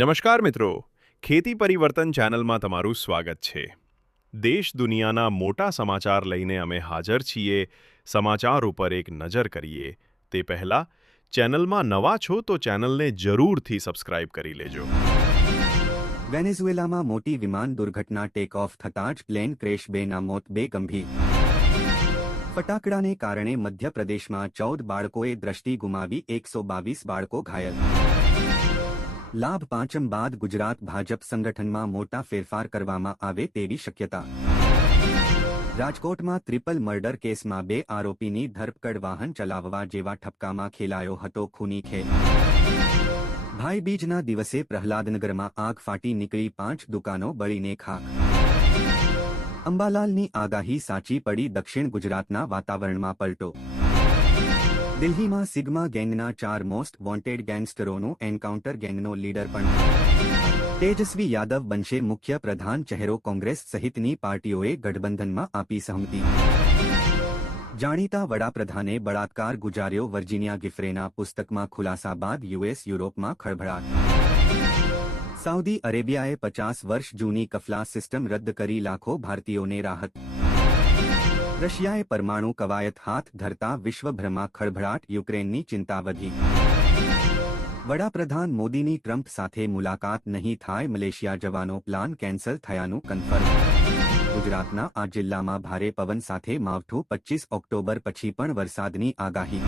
નમસ્કાર મિત્રો. ખેતી પરિવર્તન ચેનલમાં તમારું સ્વાગત છે. દેશ દુનિયાના મોટા સમાચાર લઈને અમે હાજર છીએ. સમાચાર ઉપર એક નજર કરીએ. તે પહેલાં, ચેનલમાં નવા છો તો ચેનલને જરૂરથી સબસ્ક્રાઇબ કરી લેજો. વેનેઝુએલામાં મોટી વિમાન દુર્ઘટના ટેક ઓફ થતાં જ પ્લેન ક્રેશ બેના મોત બે ગંભીર. ફટાકડાને કારણે મધ્યપ્રદેશમાં ચૌદ બાળકોએ દ્રષ્ટિ ગુમાવી એકસો બાવીસ બાળકો ઘાયલ. લાભ પાંચમ બાદ ગુજરાત ભાજપ સંગઠનમાં મોટા ફેરફાર કરવામાં આવે તેવી શક્યતા. રાજકોટમાં ટ્રિપલ મર્ડર કેસમાં બે આરોપીની ધરપકડ વાહન ચલાવવા જેવા ઠપકામાં ખેલાયો હતો ખૂની ખેલ ભાઈબીજના દિવસે પ્રહલાદનગરમાં આગ ફાટી નીકળી પાંચ દુકાનો બળીને ખાક. અંબાલાલની આગાહી સાચી પડી દક્ષિણ ગુજરાતના વાતાવરણમાં પલટો દિલ્હીમાં સિગ્મા ગેંગના ચાર મોસ્ટ વોન્ટેડ ગેંગસ્ટરોનું એન્કાઉન્ટર ગેંગનો લીડર પણ. તેજસ્વી યાદવ બનશે મુખ્ય પ્રધાન ચહેરો કોંગ્રેસ સહિતની પાર્ટીઓએ ગઠબંધનમાં આપી સહમતિ. જાણીતા વડાપ્રધાને બળાત્કાર ગુજાર્યો વર્જિનિયા ગિફ્રેના પુસ્તકમાં ખુલાસા બાદ યુએસ યુરોપમાં ખળભળાટ. સાઉદી અરેબિયાએ પચાસ વર્ષ જૂની કફલા સિસ્ટમ રદ કરી લાખો ભારતીયોને રાહત. રશિયાએ પરમાણુ કવાયત હાથ ધરતા વિશ્વભરમાં ખળભળાટ યુક્રેનની ચિંતા વધી વડાપ્રધાન મોદીની ટ્રમ્પ સાથે મુલાકાત નહીં થાય મલેશિયા જવાનો પ્લાન કેન્સલ થયાનું કન્ફર્મ. ગુજરાતના આ જિલ્લામાં ભારે પવન સાથે માવઠું પચીસ ઓક્ટોબર પછી પણ વરસાદની આગાહી.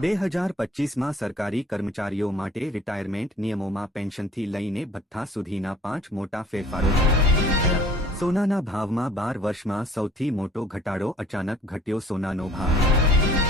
બે હજાર પચીસમાં સરકારી કર્મચારીઓ માટે રિટાયરમેન્ટ નિયમોમાં પેન્શનથી લઈને ભથ્થા સુધીના પાંચ મોટા ફેરફારો થયા. સોનાના ભાવમાં બાર વર્ષમાં સૌથી મોટો ઘટાડો અચાનક ઘટ્યો સોનાનો ભાવ.